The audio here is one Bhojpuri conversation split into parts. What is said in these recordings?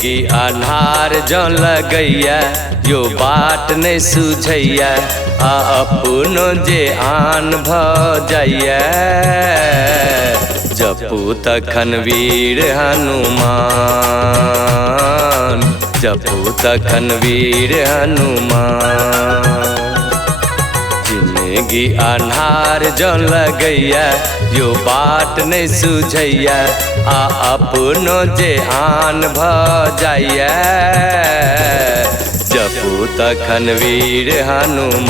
जिंदगी अन्हार जो लगैया यो बाट नहीं सुझैया आ अपनो जे आन भ जाइया जपू तखन वीर हनुमान जपू तखन वीर हनुमान जिंदगी अन्हार जो लगैया यो बाट नहीं सुझैया आ अपनो जे आन भ जाइया जपू तखन वीर हनुमान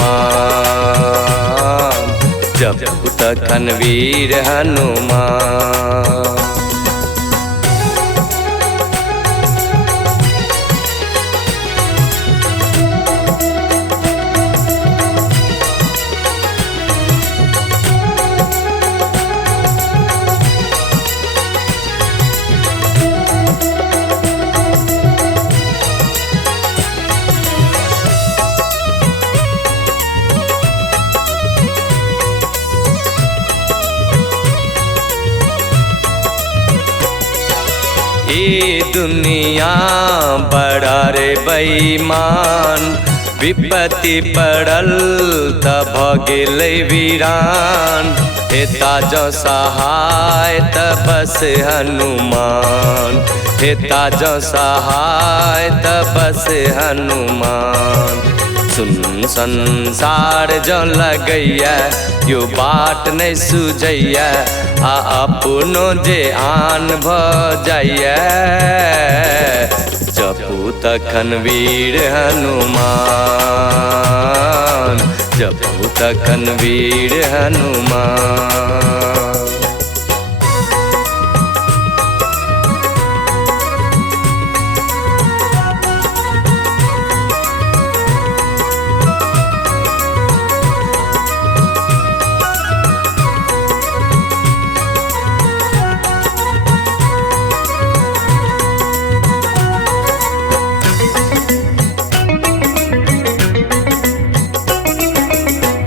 जपू तखन वीर हनुमान। ये दुनिया बड़ा रे बेईमान विपत्ति पड़ल तब गेल वीरान हेता जो सहाय तबस हनुमान हेता जो सहाय तबस हनुमान सुन संसार जो लगैया यो बाट नहीं सुझैया आ अपनो जे आन भ जाइया जपू तखन वीर हनुमान जपू तखन वीर हनुमान।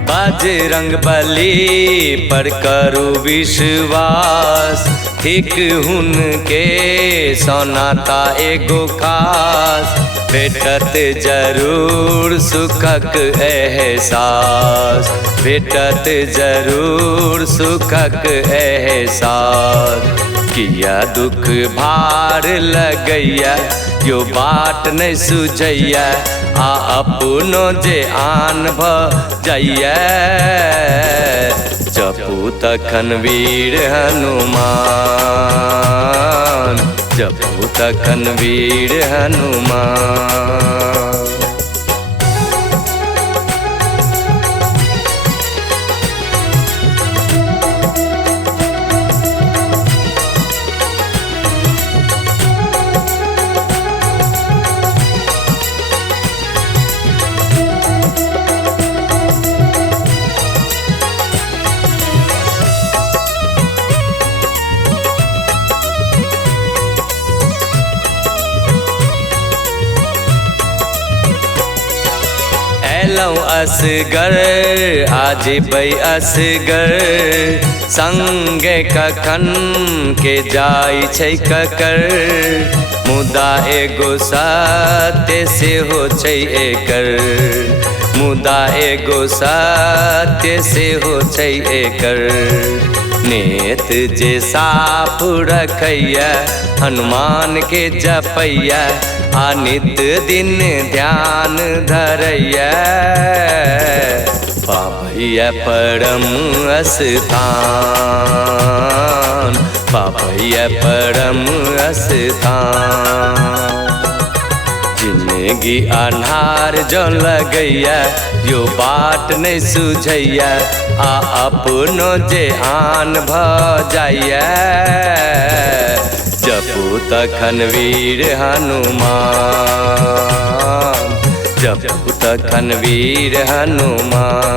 बजरंग बली पर करू विश्वास ठीक हुन के सोनाता एगो खास भेटत जरूर सुखक एहसास भेटत जरूर सुखक एहसास किया दुख भार लगैया यो बाट नहीं सुझैया आ अपनो जे आन भ जाइया जपू तखन वीर हनुमान जपू तखन वीर हनुमान। असगर आज बई असगर संगे कखन के जाई छै ककर मुदा एगो सत्य से हो छै एकर मुदा एगो सत्य से हो छै एकर नेत जे साफ रखैया हनुमान के जपैया आ नित दिन ध्यान धरैया पापैया परम स्थान पापैया परम स्थान जिंदगी अन्हार जो लगैया यो बाट नहीं सुझैया आ अपनो जे आन भ जाइया जपू तखन वीर हनुमान जपू तखन वीर हनुमान।